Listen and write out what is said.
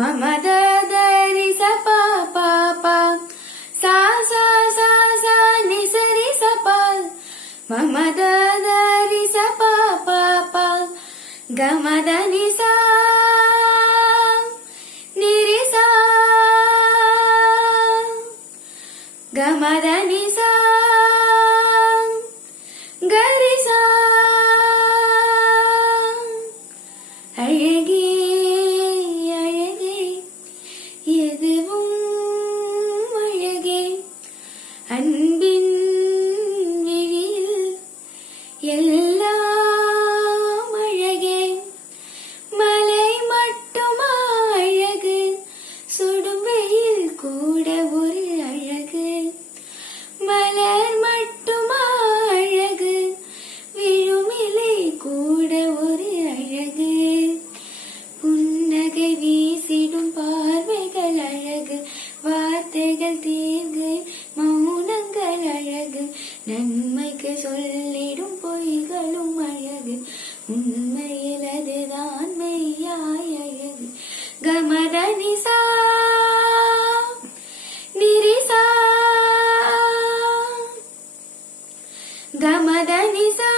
மம தரி ச ப ப ப சா சா சா சா நி சரி ச ப மம தரி ச ப ப ப க ம த நி சா நி ரி சா க ம த நி சா க ரி சா அழகே அழகே எதுவும் அழகே அன்பின் விழியில் எல்லாம் அழகே மலை மட்டுமா அழகு சுடும் வெயில் கூட ஒரு அழகு மலர் மட்டுமா அழகு விழுமிலை கூட ஒரு அழகு புன்னகை வீசிடும் பார்வைகள் அழகு வார்த்தைகள் தீர்வு மௌனங்கள் அழகு நன்மைக்கு சொல்லிடும் பொய்களும் அழகு உண்மையில் அதுதான் மெய்யாய் அழகு கமத நிசா நிரிசா கமத நிசா